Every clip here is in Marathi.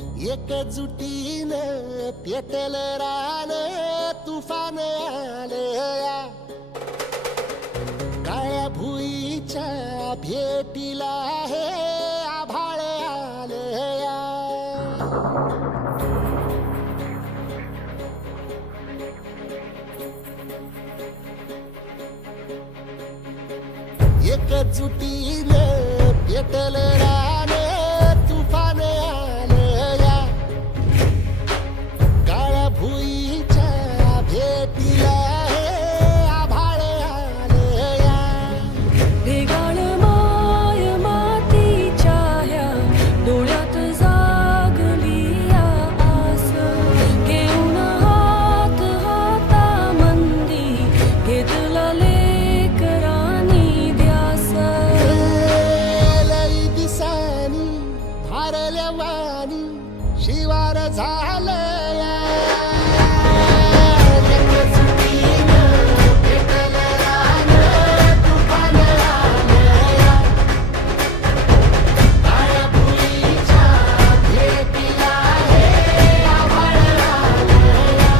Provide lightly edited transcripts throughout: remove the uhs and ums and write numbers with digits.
एकजुटीनं पेटल रान तुफान आलया काळ्या भुईच्या भेटीला हे आभाळ आलया एकजुटीनं पेटल रान तुफान आलया काळ्या भुईच्या भेटीला हे आभाळ आलया भेगाळ माय मातीच्या ह्या डोळ्यात जागली या आस घेऊन हात हातामंदी घेतला लेकरांनी ध्यास लई दिसानी भारल्या वाणी शिवार झालया एकजुटीनं पेटल रान तुफान आलया काळ्या भुईच्या भेटीला हे आभाळ आलया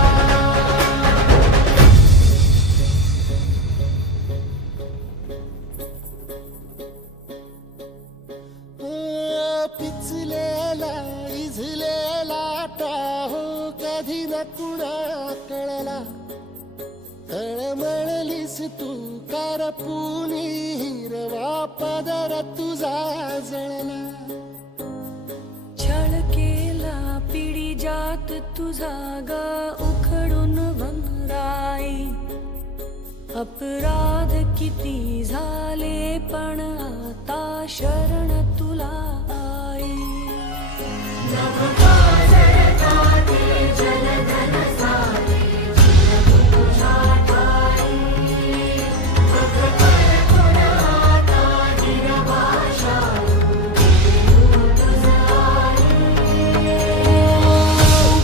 पिचलेला इझलेला टाहो कधी न कुणा कळला तळमळलीस तू करपुनी हिरवा पदर तुझा जळला छळ केला पिढी जात तुझा ग उखडून वनराई अपराध किती झाले पण आता शरण तुला आई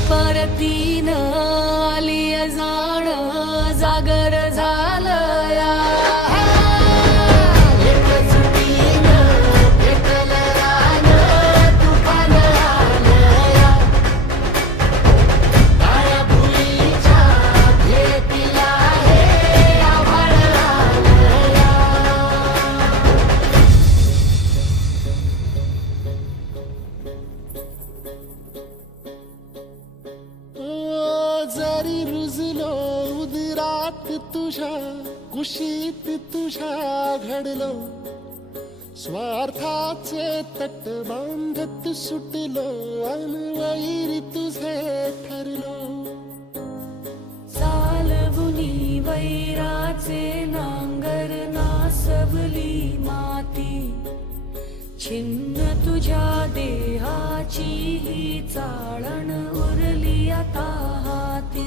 परतीन आली जाण जागर झालया एकजुटीनं पेटल रान तुफान आलया काळ्या भुईच्या भेटीला हे आभाळ आलया जरी रुजलो उदरात तुझ्या कुशीत तुझ्या घडलो स्वार्थाचे तट बांधत सुटलो अनवैरी तुझे ठरलो चालवुनी वैराचे नांगर नासवली माती छिन्न तुझ्या देहाची ही चाळण उरली आता हाती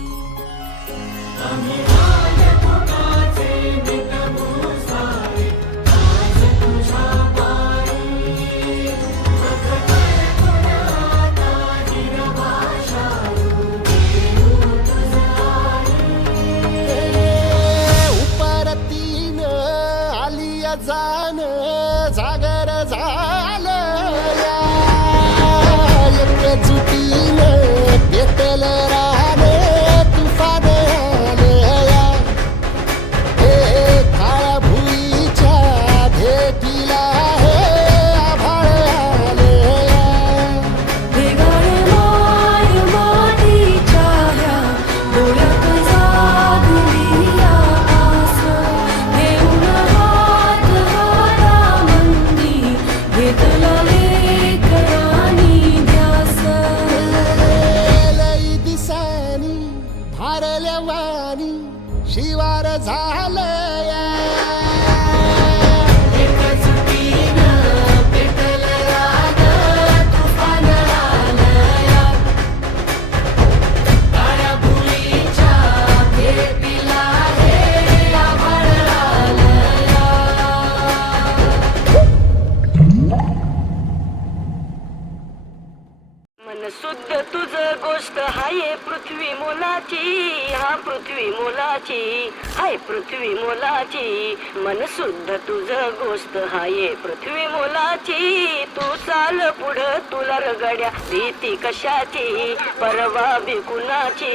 उपरतीनं आलिया जाण जागर झालया एकजुटीनं पेटल रान तुफान आलया हे काळ्या भुईच्या भेटीला हे आभाळ आलया भेगाळ माय मातीच्या ह्या डोळ्यात जागली या आस घेऊन हात हातामंदी घेतला लेकरांनी ध्यास लई दिसानी भारल्या वाणी शिवार झालया एकजुटीनं पेटल रान तुफान आलया काळ्या भुईच्या भेटीला हे आभाळ आलया मन शुद्ध तुझ गोष्ट हाय पृथ्वी मोलाची, हा पृथ्वी मोलाची, हाय पृथ्वी मोलाची. मन शुद्ध तुझ गोष्ट हाय पृथ्वी मोलाची. तू चाल पुढं तुला रगड्या भीती कशाची, परवा बी कुणाची.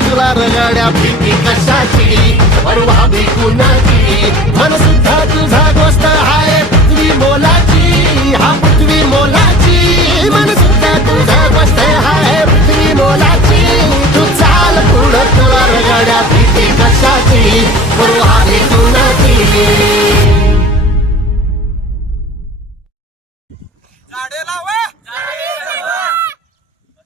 तुला रगड्या भीती कशाची, परवा बी कुणाची. मन सुद्धा तुझा गोष्ट हाय पृथ्वी मोलाची, हा पृथ्वी मोलाची. मन सुद्धा तुझा गोष्ट हाय पृथ्वी मोलाची. तू चाल पुढं तुला रगड्या भीती कशाची, परवा बी कुणाची. झाडे लावा